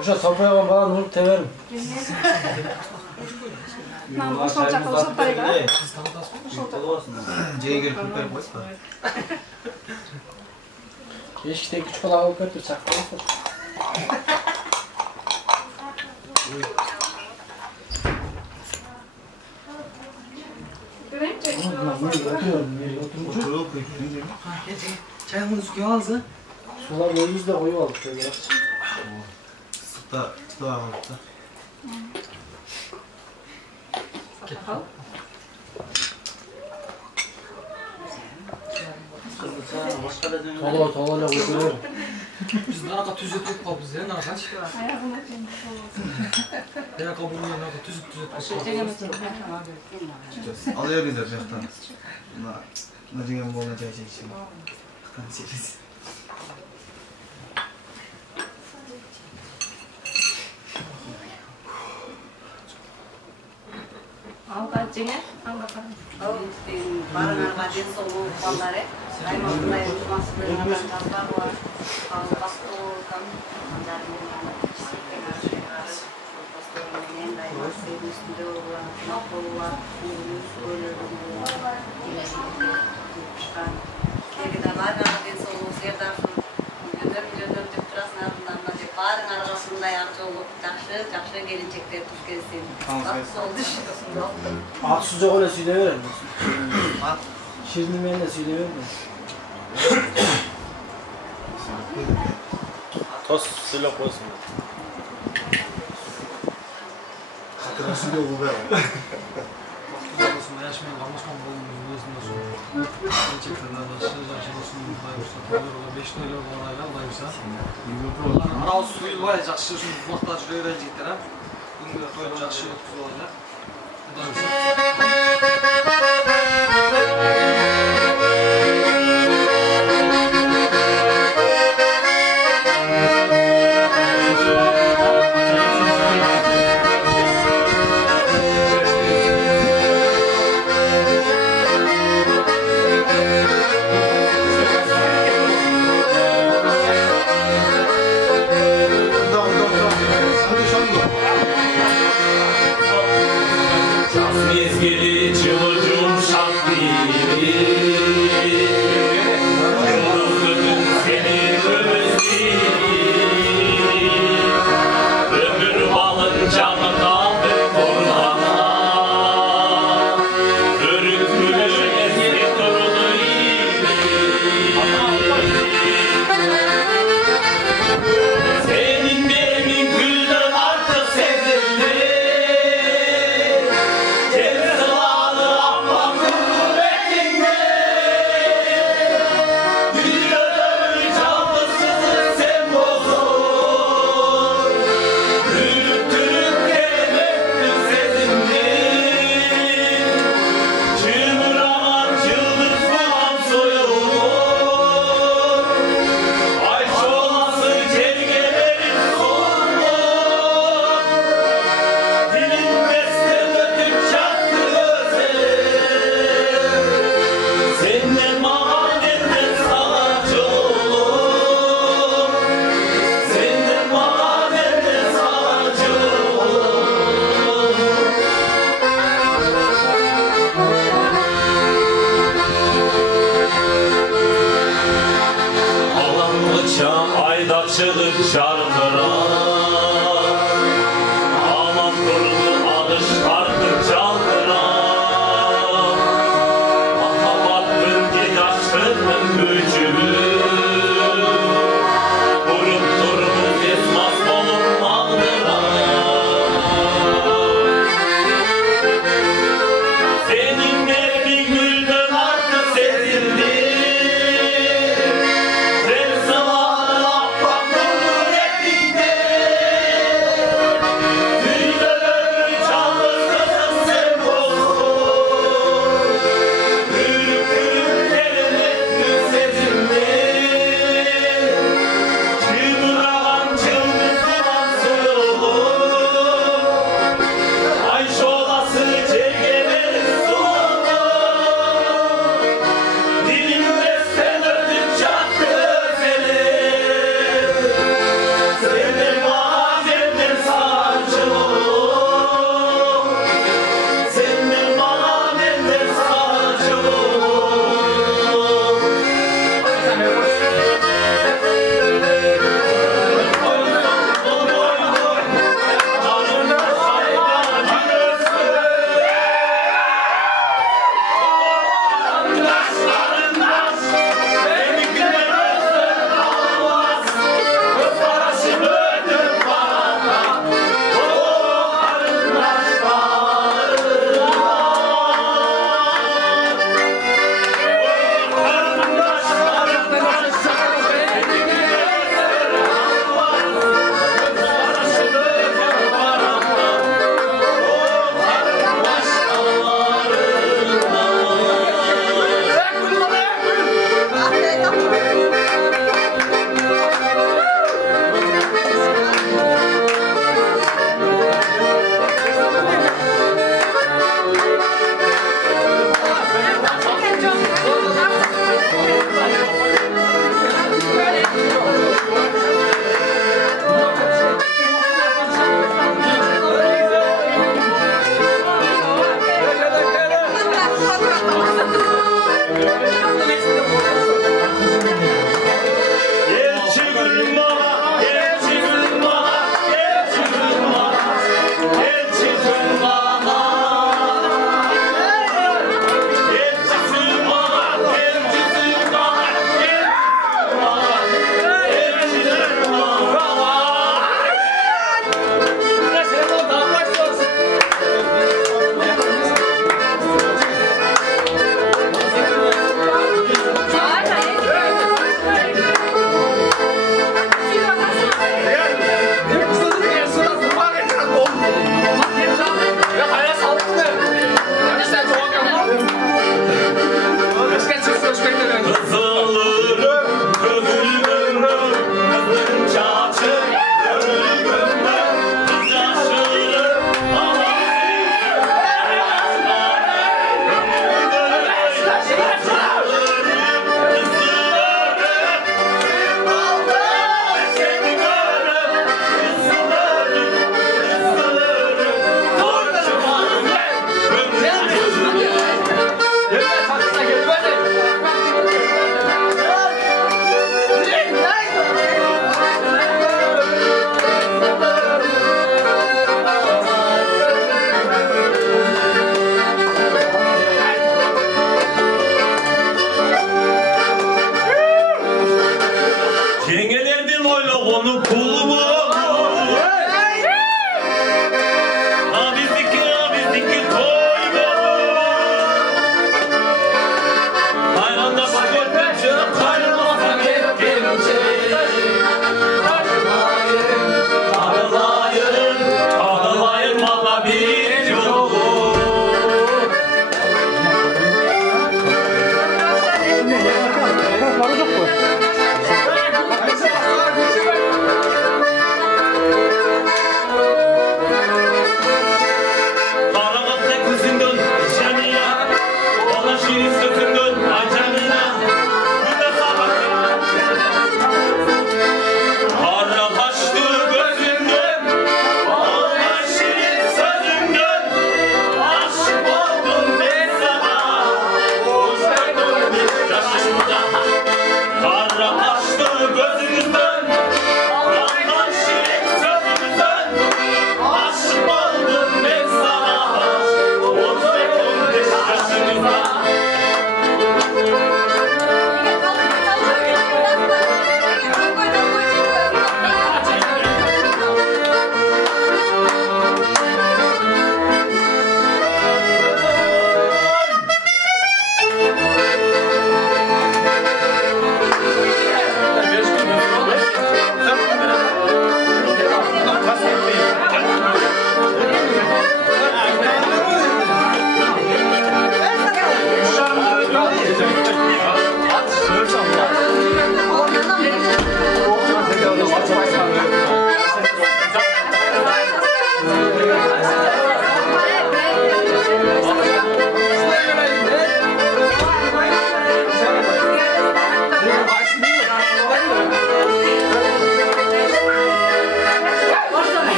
Uşa sopaya bana nurup teverim. Nam uşol çakal sopayla. Jeye gelip yukarı koysa. Eşikte küçük olan alıp götür çakal. Çayımızı suya aldı. Sular o yüzde koyu aldık biraz. Sıkta aldı. Tola uyduruyor. Biz naraka tüzütüp kalbız ya narakaç. Ayağına koymuş olalım. Ya kabulü naraka tüzütüp kalbız. Alıyor gider yaktan. Ne diyeyim bu ne diyecek şimdi. Alga cene, anga karan. Barang armadin solo pandare. Saya mau mulai masuk dengan kantor luar. Kalau pas tuh kan mencari kita barang armadin solo sekitar gödür barang arasında yaptığım çarşı gelecekler Türkiye'sin. Nasıl oldu şimdi? At sıcak öyle söyleyiverir misin? Şirinliğine de söyleyiverir mi? Toz silah koysun. Hatırlasın diyor bu be. Yaşmayan kalmışman bolumuzun özünde olsun. Gerçekten yaşasın dayısa. Böyle 5 dolar olayla dayısa. Aral suyu var ya жақсы үшін вақытта жүре берген жігіттер а. Бүгінгі тойды жақсы өткізіп алайық. Ömür balın canı kaldı korlana.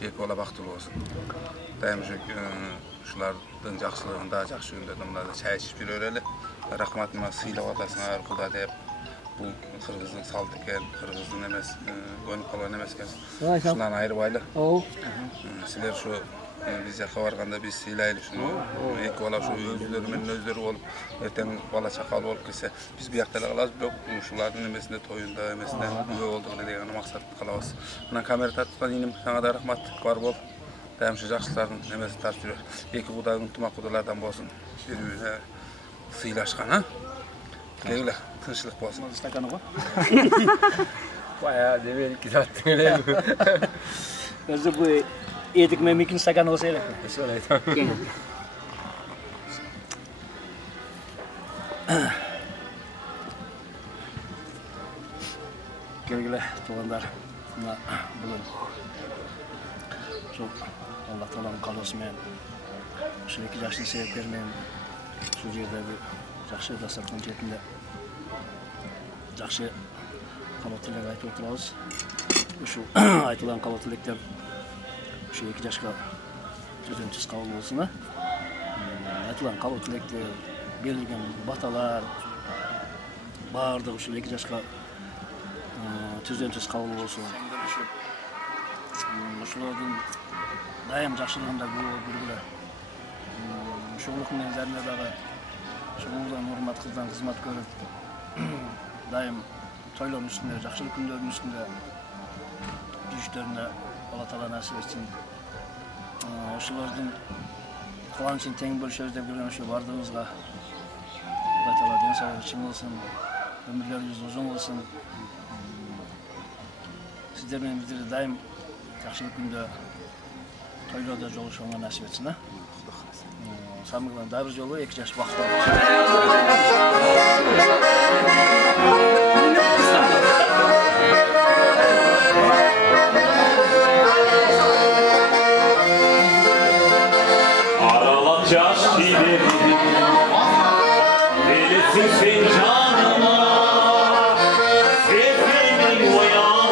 Şekola baxtıl olsun. Daim şulardan жақсылығын daha жақсы yönde adamlarda çay içip bir öğreli. Rahmatına sıylap atasına arkuda deyip bu Kırgız'ın salt eken, Kırgız'ın emes, gönüp kalan emesken şundan ayrı baylı. Sizler şu biz yaka varganda biz silaylı şunu. Ek ola şu özlerimin özleri olup erten bala çakal olup kese biz bir yakta kalaz blok şuların emesinde toyunda emesinde üye olduğunu degeni maksat kalabız. Bundan kamera tartıştan inim sana da rahmat var bol. Daim şu жақсылардың emesi tartışıyor. Eki kudayın tumak kudalardan bolsun. Bir sıylaşkan ha. Geyle tınçılık bolsun. Stakanı koy. Bayağı demeyelim ki zaten öyle mi? Özü bu edik memikin stakanı olsa öyle. Şöyle tamam. Gelgile tuğanlar. Bugün çok Allah Teala'nın kalosымен şu iki yaşlı sebeplerмен şu жерде bir жақсы дастархан жетінде жақсы қалау тілек айтып отырамыз. Şu айтылған қалау тілектер şu iki yaşқа сөзсіз қабыл болсын. Айтылған қалау тілекте берілген баталар барлығы şu iki yaşқа сөзсіз қабыл болсын. Ошолордун дайым жакшылыгында көргүлө. Ошолук менен жарына дагы ошолордон урмат кыздан кызмат көрүп, дайым тойлордун үстүндө, жакшылык күндөрдүн үстүндө жүрүштөрүнө Алла Таала насип этсин. Ошолордун кубанычын тең бөлүшөбүз деп келген ошо бардыгыбызга Алла Таала ден соолук чың болсун, өмүрлөрүңүз узун болсун. Сиздер менен биздерди дайым жақшылық күнде тойларда жолығуға насип етсін. Самыгынан да бір жолы 2 жаш уақыт бар. Aralap yaş giderim, delisin sen canıma, seslerin uyandı.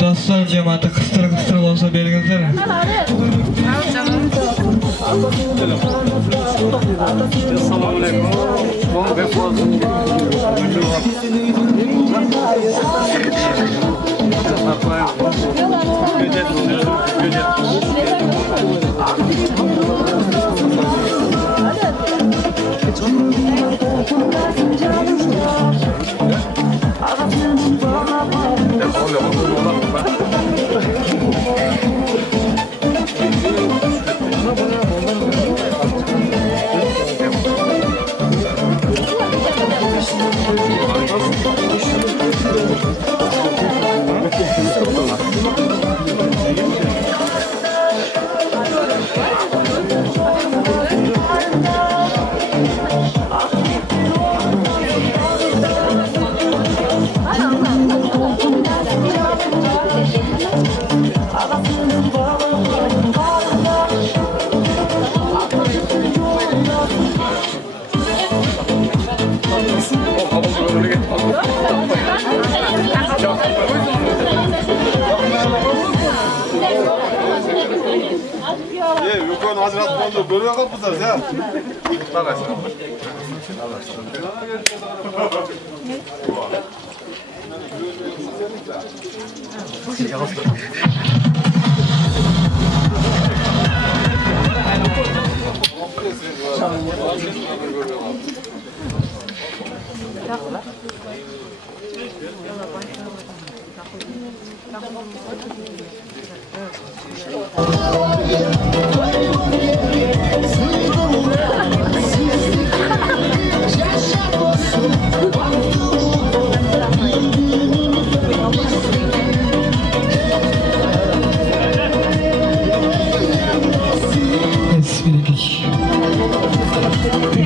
Dostlar cemaati kıstır olsa belgensene. Assalamualaikum. Yukarı hazret oldu. Görüyor kapısınız ya.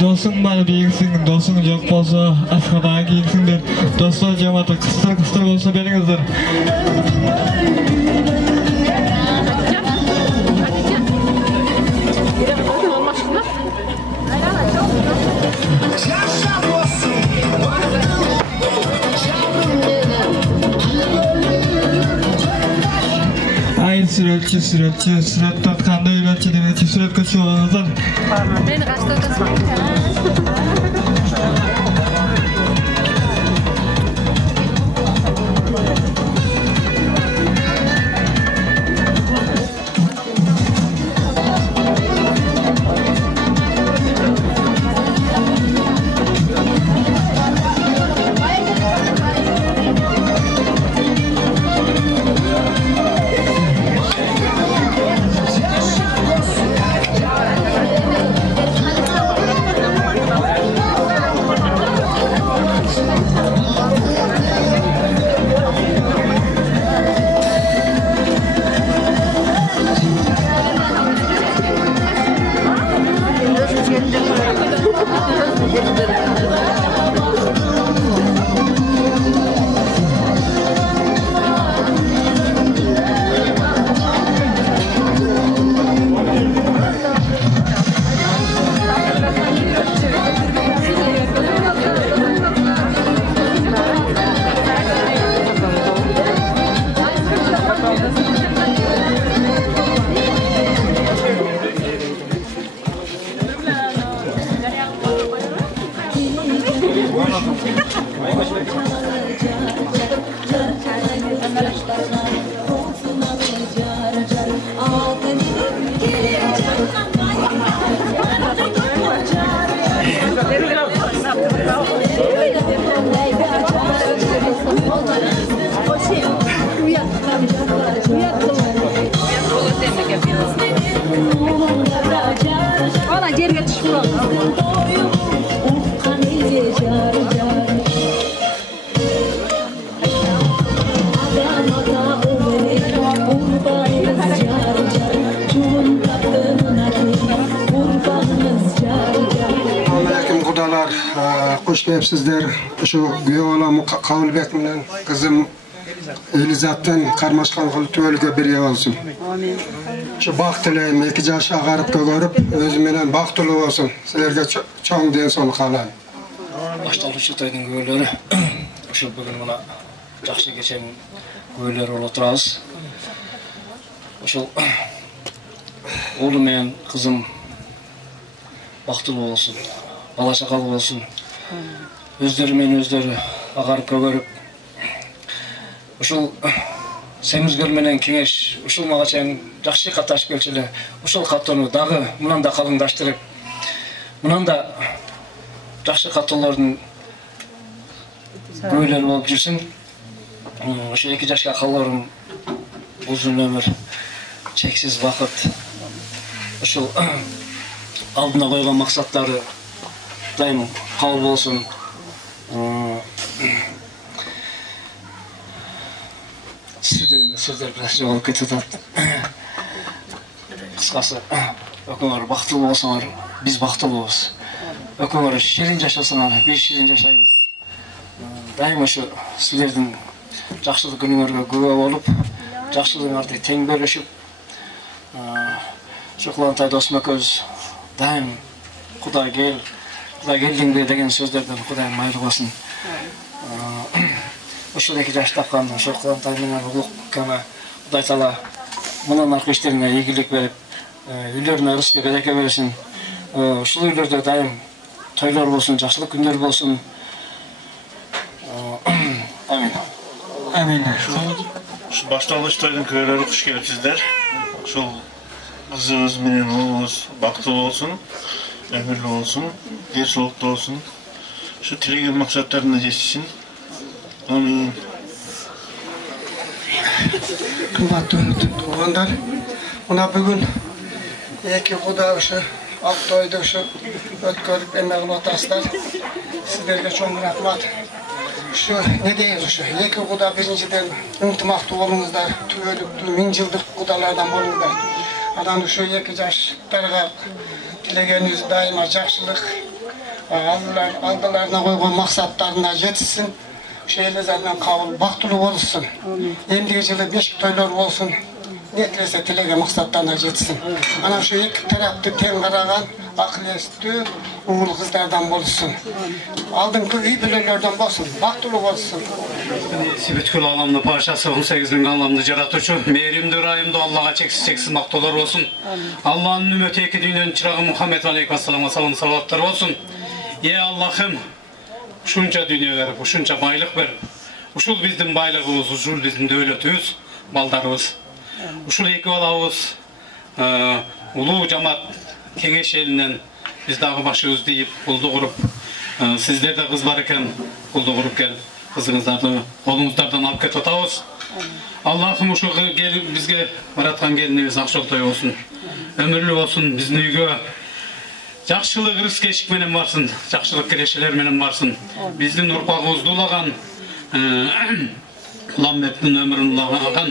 Dostun bana bilgisiz, dostun yok olsa asxanaga giyinsinler. Dostlar cemaati kıstır olsa beringizler. Hayır sürat tatqanda öylönçe demek sürat köçüp olganızlar. Beni kaçta otasın? Ona geri düşmüyor. Kudalar, hoş gelipsizler. Şu güya olamı kabul etmeden kızım Elizat'tan karmaşkan kılıp tölge bir olsun. Şu bak dileyim, 2 yaş ağarıp görüp özümden baktılı olsun. Sizlerge çoğun den sonu kalayım. Baştalışı taydın göğleri. Şu bugün buna жақсы geçen göğleri oturağız. Şu oğlum ben kızım baktılı olsun. Bala şakalı olsun. Özleri ağarıp görüp ушул семизгөл менен кеңеш ушул мага чейин жакшы кат ташып келчү эле. Ушул каттоону дагы мындан да калыңдаштырып, мындан да жакшы каттоолордун көйлөрү болуп жүрсүн. Ошо 2 жашка калоорум узун өмүр, чексиз бакыт. Ушул алдына койгон максаттары дайым кабыл болсун. Сөздер biraz жоғалып кетіп жатады. Қысқасы, өкіңер бақыттылы болсаңар, біз бақыттылы болыз. Өкіңер шерін жашасыңар, біз шерін жашаймыз. Дайым ошы сіздердің жақсылық күніңерге күбө болып, жақсылығыңарды тең бөлішіп, Шоқлантай досым екеуміз дайым Құдай келдің бе деген сөздерден Құдай майыр болсын. Ушул 2 жаш тапкан Шоқлантай менен улук кеме Құдай Таала мындан аркы иштерине ийгилик берип, үйлөрүнө рызык береке берсин. Ушул үйлөрдө дайым тойлор болсун, жакшылык күндөр болсун. Амин. Амин. Şu başlangıçtaydım köylere hoş gelipsizler. Şu kızımız benim oğlumuz baktılı olsun, ömürlü olsun, gerçilikte olsun. Şu tilegen maksatlarına yetişsin. Amin. Kıymetli tuğanlar. Buna bugün iki kuda uşu, Aktoy'da uşu ötkörüp emeğin otaslar. Sizlerge çok rahmat. Şu ne deyiz uşu? İki kuda birinciden ıntımaktı olunuzlar. Tüyölüktü, mincildik kudalardan olunuzlar. Adan şu iki yaşlarga dilegeniz daima jakşılık. Aldılarına koygun maksatlarına yetişsin. Şeyle zaten kabul baktulu olsun. Endigi жылы beşik toylar olsun. Netlese tilege maksatlarına yetişsin. Ana şu iki tarafты ten karagan, akıl estü, uğul kızlardan olsun. Aldınki üy bilelerden olsun, baktulu olsun. Bütkül alamlı parçası 18'nin anlamlı jaratuşu, meyrimdi rayımdı Allah'a çeksiz maktolar olsun. Allah'ın ümmeti iki dünyanın çırağı Muhammed Aleyhisselam'a salam salavatlar olsun. Ey Allah'ım, şunca dünya verip, şunca baylık verip, uşul bizden baylığımız, uşul bizden dövletimiz, baldarımız. Uşul iki balağımız, ulu cemaat kengeş elinden biz dağı başımız deyip, kuldu kurup, sizler de kız var iken kuldu kurup gelip, kızınızlardı, kolumuzlardan alıp ket otağız. Allah'ım uşul bizge baratkan gelinimiz akşoltoy olsun, ömürlü olsun, bizden uygu. Жақшылық ырыс-кешік менен барсын, жақшылық керешелер менен барсын. Біздің ұрпағымызды улаған, Ұланбектің өмірін улаған,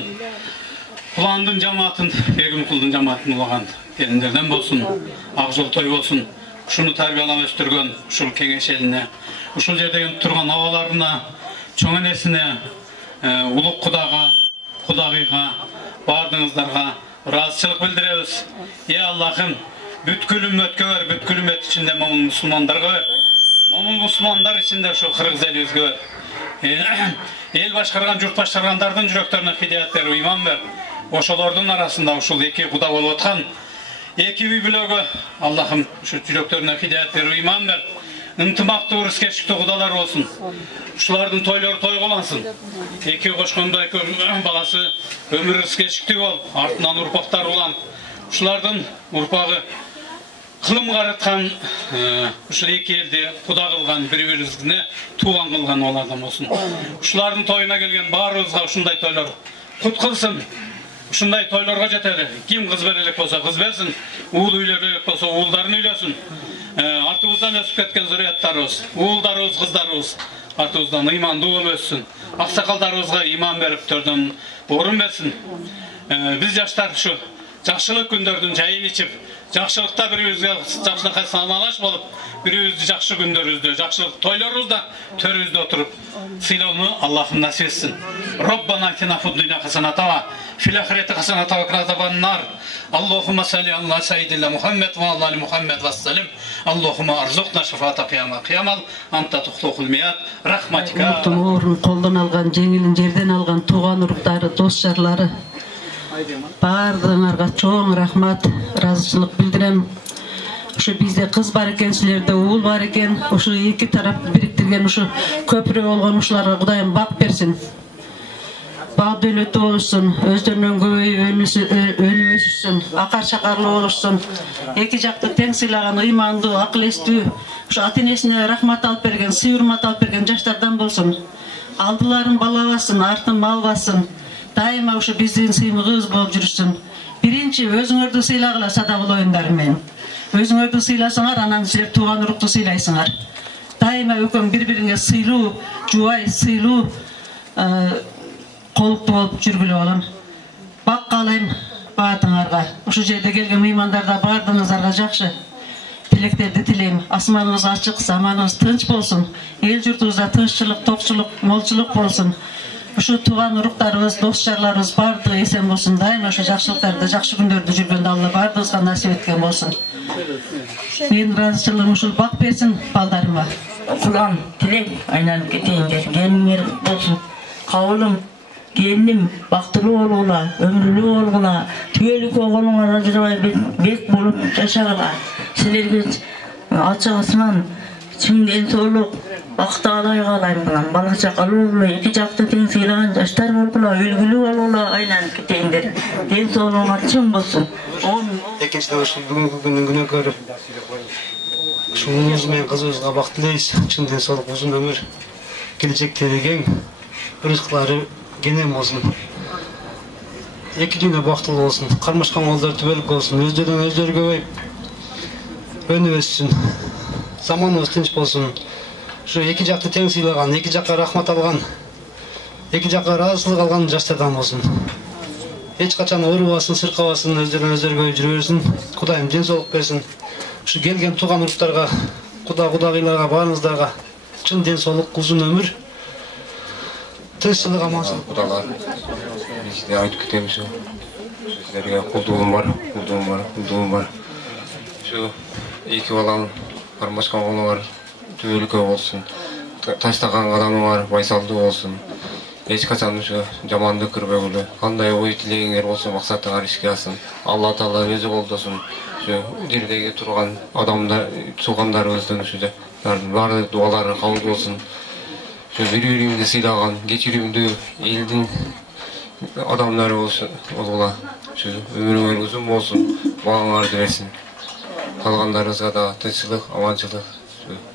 Құландың жамаатын, Бегімқұлдың жамаатын улаған келіндерден болсын, Ақжол той болсын. Ушуну тарбиялап өстүргөн ушул кеңеш элине, ушул жерде турган абаларына, чоң энесине, улук кудага, кудагыйга, бардыңыздарга ыраазычылык билдиребиз. Ey Allah'ım, Bütkül ümmetke ver, bütkül ümmet içinde momul musulmanlarga ver. Momul musulmanlar içinde şu Kırgız eli özge ver. El başkargan, jurt başkargandardan yüreklerine hidayet ver, iman ver. Oşolordun arasında uşul iki kuda olup otkan. Iki büyülöge Allah'ım şu yüreklerine hidayet ver, iman ver. Ынтымақты ырыс-кешікті құдалар olsun. Ушулардын тойлары той кылансın. Эки кошкондо эки баласы өмүр ырыс-кешикти бол, артынан урпактар улан. Ушулардын урпагы кылым караткан, ушул эки элди куда кылган, бири-бирибизге тууган кылган олардан болсун. Ушулардын тоюна келген баарыбызга ушундай тойлор кут кылсын. Ушундай тойлорго жетели. Ким кыз берелек болсо кыз берсин, уул үйлөбек болсо уулдарын үйлөсүн. Артыбыздан өсүп кеткен зурияттарыбыз, уулдарыбыз, кыздарыбыз артыбыздан ыймандуу өссүн. Аксакалдарыбызга ыйман берип төрдөн орун берсин. Биз жаштар ушу жакшылык күндөрдүн жайын ичип, жакшылыкта бирибизге жакшылыкка самалаш болуп, бирибизди жакшы күндөрүбүздө, жакшылык тойлорубузда төрүбүздө отуруп сыйлоону Аллахым насип этсин. Роббана атина фид дунья хасаната, фил ахирати хасаната ва қина азабан-нар. Аллахумма салли ала саййидина Мухаммад ва ала али Мухаммад ва саллим. Аллахумма арзуқна шафаата қиямал, анта тухлухул мият, рахматика. Орун колдон алган, жеңилин жерден алган тууган уруктары, дос жарлары баардыгыңарга чоң рахмат, ыраазычылык билдирем. Ушу бизде кыз бар экен, силерде уул бар экен. Ушу эки тарап бириктирген ушу көпүрө болгон ушуларга Кудайым бак берсин. Бак дөөлөтү болушсун, өздөрүнөн көбөйүп өнүп өсүшсүн, акар-чакарлуу болушсун. Эки жакты тең сыйлаган, ыймандуу, акыл эстүү, ушу ата-энесине рахмат алып берген, сый-урмат алып берген жаштардан болсун. Алдыларын балабасын, артын мал бассын. Дайыма ушу биздин сыймыгыбыз болуп жүрүшсүн. Биринчи өзүңөрдү сыйлагыла сада болоюңдар менен. Өзүңөрдү сыйласаңар, анан силер тууган урукту сыйлайсыңар. Дайыма өкөм бири-бириңе сыйлуу, жубай, сыйлуу, колуктуу болуп жүргүлө болом. Бак каалайм баатыңарга. Ушу жерде келген мыймандарда баардыгыңыздарга жакшы тилектерди тилейм. Асманыбыз ачык, заманыбыз тынч болсун. Эл журтубузда тынччылык, токчулук, молчулук болсун. Ушу тууган уруктарыбыз, дос жарларыбыз баардыгы эсен болсун. Дайыма ушу жакшылыктарды, жакшы күндөрдү жүргөндө Алла баардыгыбызга насип эткен болсун. Менин ыраазычылыгым ушул бак берсин балдарыма. Кулан тилек айланып кетейиндер. Келиңер болсун. Кабылым, келиним бактылуу болгула, өмүрлүү болгула, түгөлүк оголуңар ажырабай бек болуп жашагыла. Силерге ачык асман, чың ден соолук, бакыт алай каалайм булам. Бала чакалуу болуп, эки жакты тең сыйлаган жаштар болгула, үлгүлүү болгула, айланып кетейиндер. Ден соолугуңар чың болсун. Экинчиден ушул бүгүнкү күндүн күнөө көрүп, ушуңуз менен кызыбызга бак тилейбиз. Чын ден соолук, узун өмүр, келечектери кең, рызыктары кенен болсун. эки дүйнө бактылуу болсун, кармашкан колдор түбөлүк болсун, өздөрүнөн өздөрү көбөйүп өнүп өссүн, заманыбыз тынч болсун. Ушу эки жакты тең сыйлаган, эки жакка рахмат алган, эки жакка ыраазычылык алган жаштардан болсун. Эч качан оорубасын, сыркабасын, өздөрүнөн өздөрү көбөйүп жүрө берсин. Кудайым ден соолук берсин. Ушу келген тууган уруктарга, кудагыйларга, баарыңыздарга чын ден соолук, узун өмүр, тынччылык, аманчылык. Кудалар бизде айтып кетебиз. Силерге колдугум бар. Şu iki balam karmaşkan kolu var, tüylükö olsun, taştakan adamı var, baysaldı olsun. Hiç kaçan şu jamandı kırbegülü, kanday oy tileğinger olsun, maksatlar işke alsın. Allah Taala özü oldusun. Şu dirdegi turgan adamlar, tuğanlar özden şu barı duaları kabul olsun. Şu bir-birimizde sıylagan, geçirimde eldin adamları olsun, ola. Şu ömrüңөр uzun olsun, bağыңарды versin. Kalganlarınızga da tınççılık, amançılık,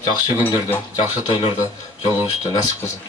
жақсы күндерде, жақсы тойларда жолугушты насип кылсын.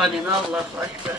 Amin. Allahu ekber.